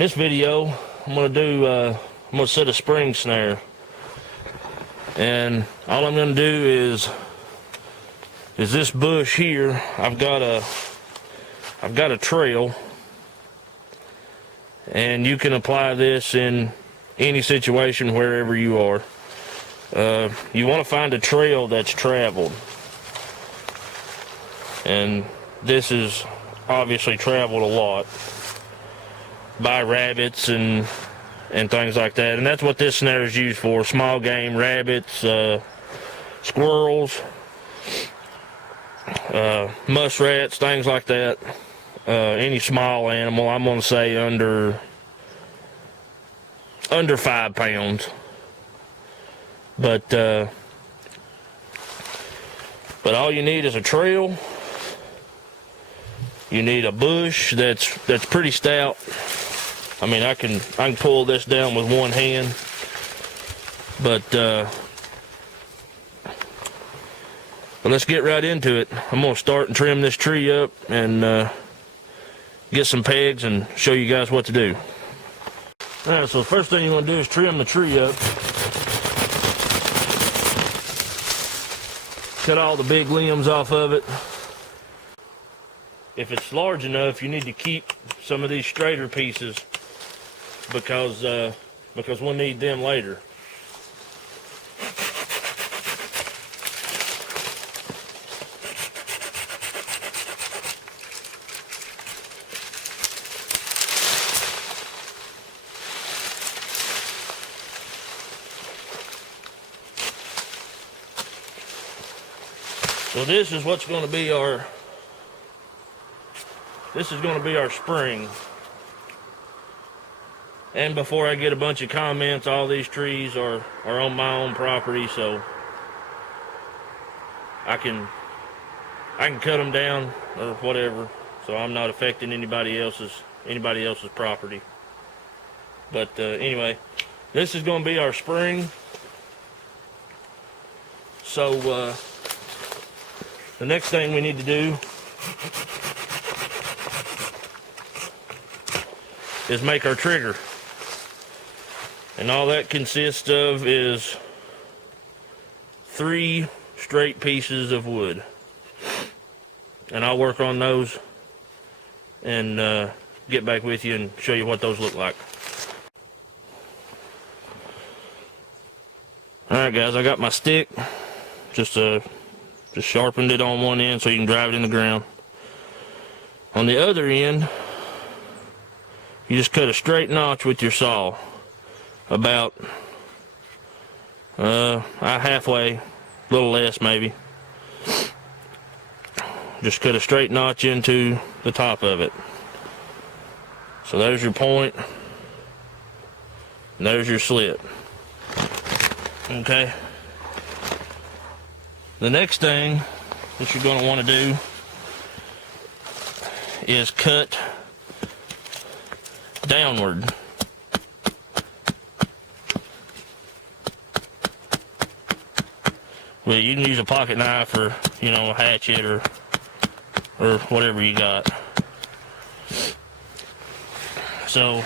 In this video, I'm gonna set a spring snare, and all I'm gonna do is this bush here. I've got a trail, and you can apply this in any situation wherever you are. You want to find a trail that's traveled, and this is obviously traveled a lot by rabbits and things like that, and that's what this snare is used for: small game, rabbits, squirrels, muskrats, things like that. Any small animal, I'm going to say under 5 pounds. But all you need is a trail. You need a bush that's pretty stout. I mean, I can pull this down with one hand, but let's get right into it. I'm gonna start and trim this tree up and get some pegs and show you guys what to do. All right, so the first thing you want to do is trim the tree up. Cut all the big limbs off of it. If it's large enough, you need to keep some of these straighter pieces because we'll need them later. So this is what's going to be our spring. And before I get a bunch of comments, all these trees are on my own property, so I can cut them down or whatever, so I'm not affecting anybody else's property. But anyway, this is going to be our spring. So the next thing we need to do is make our trigger. And all that consists of is 3 straight pieces of wood. And I'll work on those and get back with you and show you what those look like. Alright guys, I got my stick. Just sharpened it on one end so you can drive it in the ground. On the other end, you just cut a straight notch with your saw, about halfway, a little less maybe. Just cut a straight notch into the top of it. So there's your point, and there's your slit. Okay. The next thing that you're going to want to do is cut downward. Well, you can use a pocket knife or, a hatchet or whatever you got. So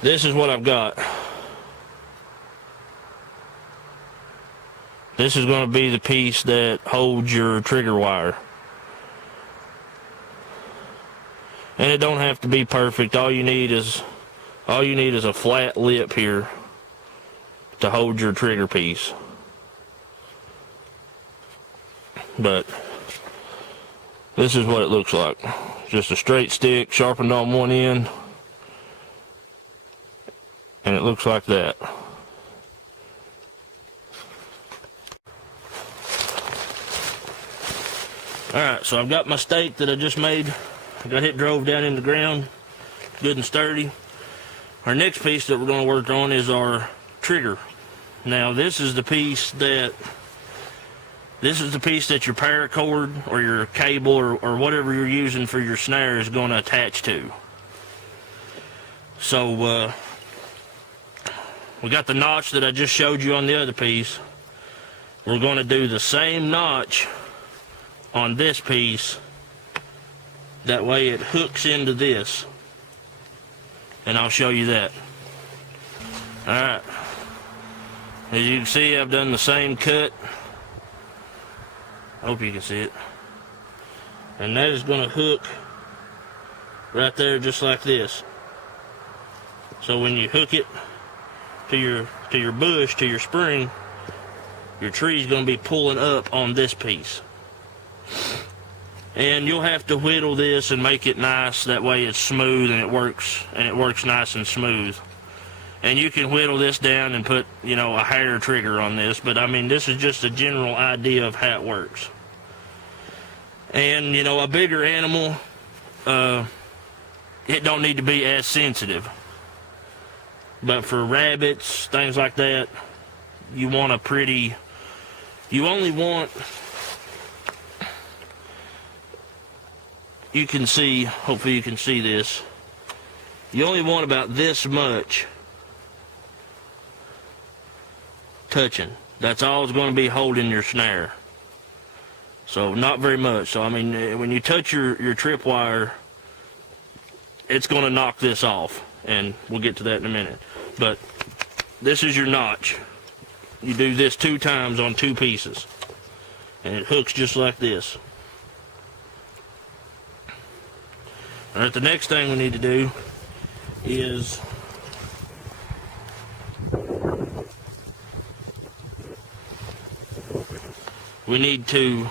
this is what I've got. This is going to be the piece that holds your trigger wire. And it don't have to be perfect. All you need is a flat lip here to hold your trigger piece. But this is what it looks like. Just a straight stick sharpened on one end, and it looks like that. Alright, so I've got my stake that I just made. I got it drove down in the ground, good and sturdy. Our next piece that we're going to work on is our trigger. Now this is the piece that your paracord or your cable or whatever you're using for your snare is going to attach to. So we got the notch that I just showed you on the other piece. We're going to do the same notch on this piece. That way it hooks into this. and I'll show you that. Alright, as you can see, I've done the same cut. I hope you can see it. And that is going to hook right there just like this. So when you hook it to your bush, to your spring, your tree is going to be pulling up on this piece. And you'll have to whittle this and make it nice, that way it's smooth and it works nice and smooth. And you can whittle this down and put, you know, a hair trigger on this, but I mean, this is just a general idea of how it works. And, you know, a bigger animal, it don't need to be as sensitive. But for rabbits, things like that, you want a pretty, you only want, you can see, hopefully you can see this, you only want about this much touching. That's all it's going to be holding your snare. So not very much. So I mean, when you touch your tripwire, it's going to knock this off, and we'll get to that in a minute. But this is your notch. You do this 2 times on 2 pieces, and it hooks just like this. All right, the next thing we need to do is we need to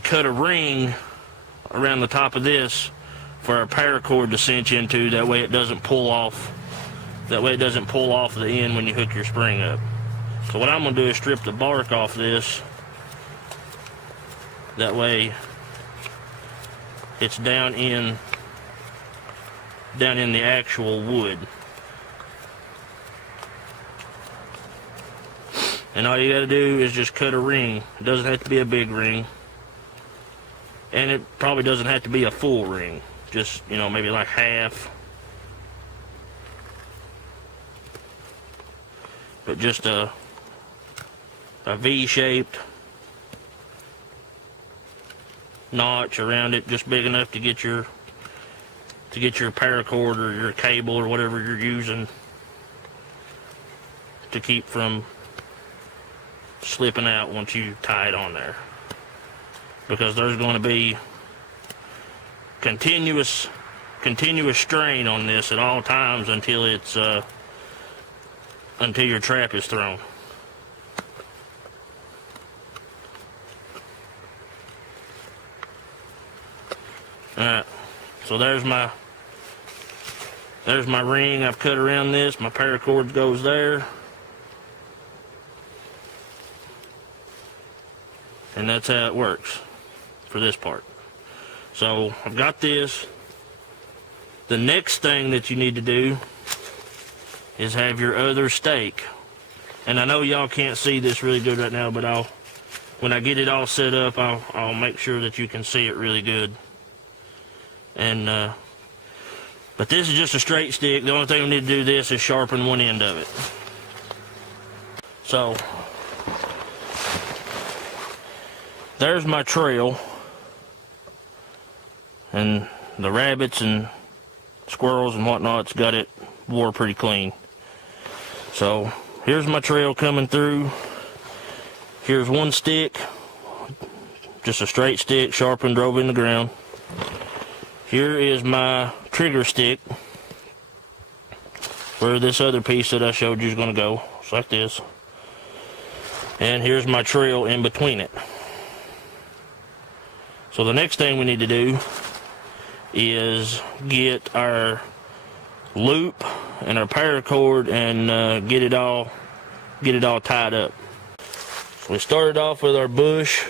cut a ring around the top of this for our paracord to cinch into. That way it doesn't pull off. That way it doesn't pull off the end when you hook your spring up. So what I'm going to do is strip the bark off this. That way it's down in the actual wood. And all you got to do is just cut a ring. It doesn't have to be a big ring. And it probably doesn't have to be a full ring. Just, you know, maybe like half. But just a V-shaped notch around it, just big enough to get your paracord or your cable or whatever you're using to keep from slipping out once you tie it on there. Because there's going to be continuous strain on this at all times until it's until your trap is thrown. Alright, so there's my ring I've cut around this. My paracord goes there. And that's how it works for this part. So I've got this. The next thing that you need to do is have your other stake. And I know y'all can't see this really good right now, but when I get it all set up, I'll make sure that you can see it really good. And but this is just a straight stick. The only thing we need to do this is sharpen one end of it. So there's my trail, and the rabbits and squirrels and whatnot's got it wore pretty clean. So here's my trail coming through. Here's one stick, just a straight stick, sharpened, drove in the ground. Here is my trigger stick, where this other piece that I showed you is going to go. It's like this. And here's my trail in between it. So the next thing we need to do is get our loop and our paracord and get it all tied up. So we started off with our bush.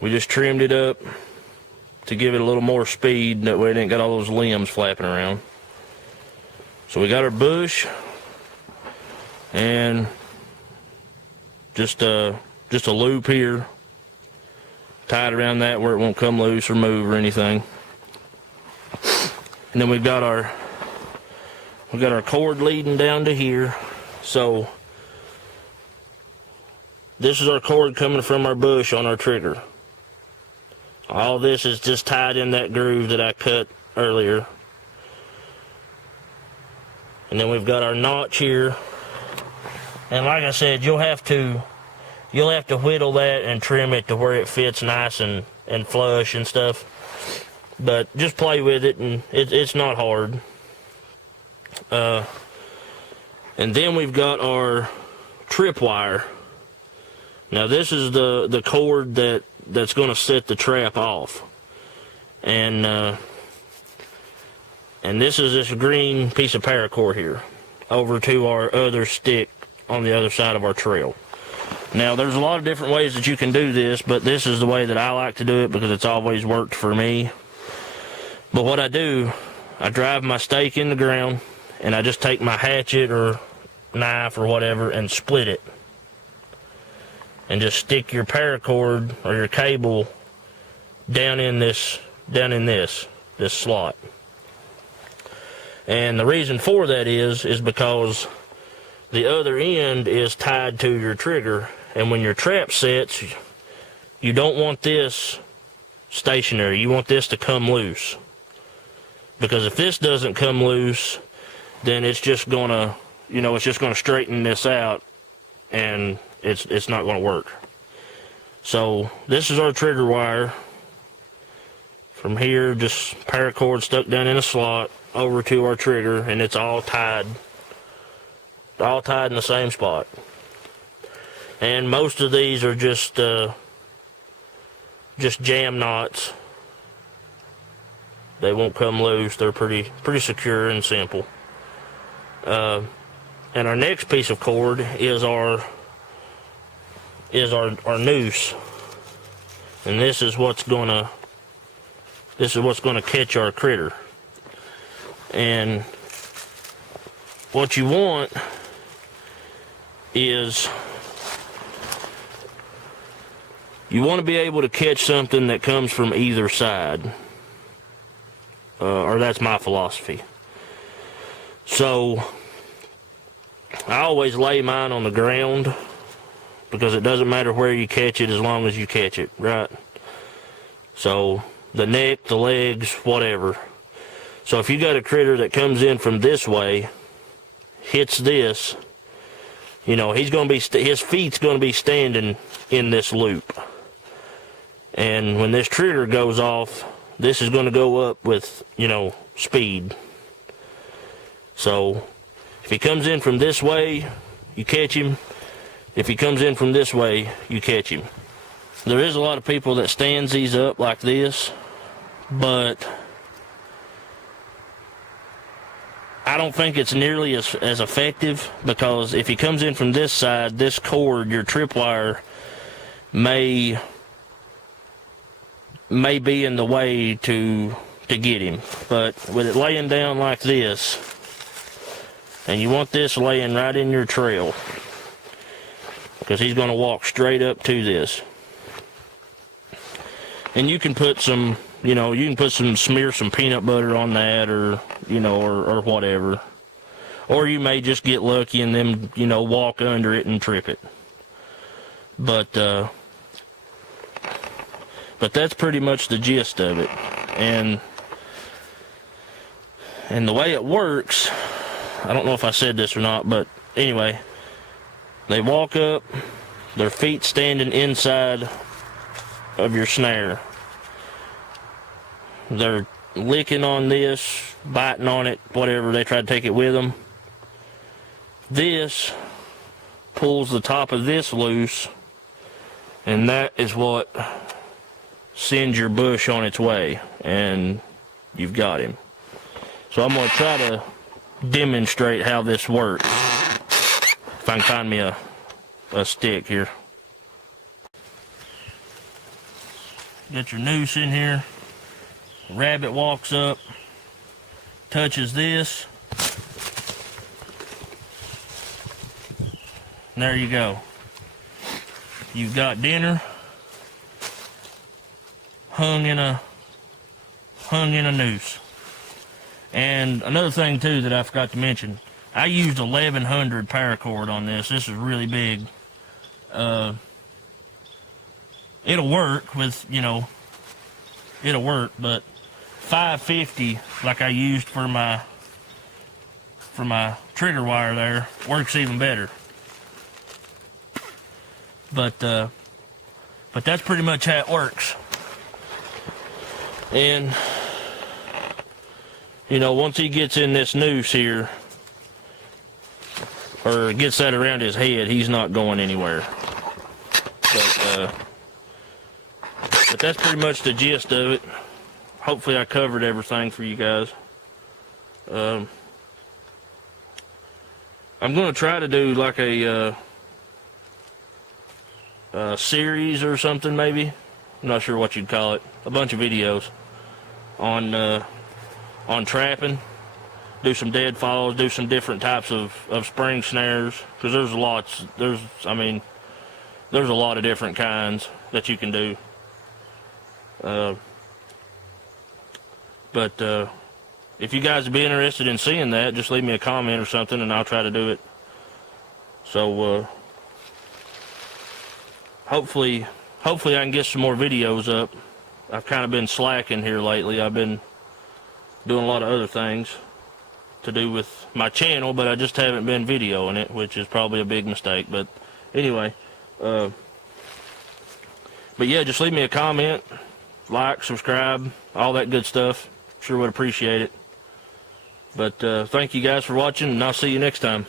We just trimmed it up to give it a little more speed. That way it ain't got all those limbs flapping around. So we got our bush and just a loop here, tied around that where it won't come loose or move or anything. And then we've got our cord leading down to here. So this is our cord coming from our bush on our trigger. All this is just tied in that groove that I cut earlier. And then we've got our notch here. And like I said, you'll have to whittle that and trim it to where it fits nice and flush and stuff. But just play with it, and it's not hard. And then we've got our tripwire. Now this is the cord that's going to set the trap off. And this is this green piece of paracord here over to our other stick on the other side of our trail. Now there's a lot of different ways that you can do this, but this is the way that I like to do it because it's always worked for me. But what I do, I drive my stake in the ground and I just take my hatchet or knife or whatever and split it. And just stick your paracord or your cable down in this slot. And the reason for that is because the other end is tied to your trigger, and when your trap sets, you don't want this stationary. You want this to come loose. Because if this doesn't come loose, then it's just gonna, it's just gonna straighten this out, and it's not gonna work. So this is our trigger wire. From here, just paracord stuck down in a slot over to our trigger, and it's all tied in the same spot. And most of these are just jam knots. They won't come loose. They're pretty secure and simple. And our next piece of cord is our noose, and this is what's gonna catch our critter. And what you want is you want to be able to catch something that comes from either side. Or that's my philosophy. So I always lay mine on the ground because it doesn't matter where you catch it as long as you catch it, right? So the neck, the legs, whatever. So if you got a critter that comes in from this way, hits this, his feet's going to be standing in this loop. And when this trigger goes off, this is going to go up with, speed. So if he comes in from this way, you catch him. If he comes in from this way, you catch him. There is a lot of people that stands these up like this, but I don't think it's nearly as effective, because if he comes in from this side, this cord, your tripwire, may be in the way to get him. But with it laying down like this, and you want this laying right in your trail, because he's going to walk straight up to this. And you can put some, smear some peanut butter on that, or whatever. Or you may just get lucky and then, walk under it and trip it. But that's pretty much the gist of it. And the way it works, I don't know if I said this or not, but anyway, they walk up, their feet standing inside of your snare. They're licking on this, biting on it, whatever. They try to take it with them. This pulls the top of this loose, and that is what sends your bush on its way, and you've got him. So I'm going to try to demonstrate how this works. If I can find me a stick here. Get your noose in here. The rabbit walks up, touches this, and there you go. You've got dinner hung in a noose. And another thing too that I forgot to mention, I used 1100 paracord on this. This is really big. It'll work with, it'll work, but 550 like I used for my trigger wire there works even better. But that's pretty much how it works. And you know, once he gets in this noose here, or gets that around his head, he's not going anywhere. But that's pretty much the gist of it. Hopefully I covered everything for you guys. I'm going to try to do like a series or something, maybe. I'm not sure what you'd call it. A bunch of videos on trapping. Do some deadfalls, do some different types of spring snares, because there's lots. There's a lot of different kinds that you can do. But if you guys would be interested in seeing that, just leave me a comment or something, and I'll try to do it. So hopefully I can get some more videos up. I've kind of been slacking here lately. I've been doing a lot of other things to do with my channel, but I just haven't been videoing it, which is probably a big mistake. But anyway, but yeah, just leave me a comment, like, subscribe, all that good stuff. Sure would appreciate it. But thank you guys for watching, and I'll see you next time.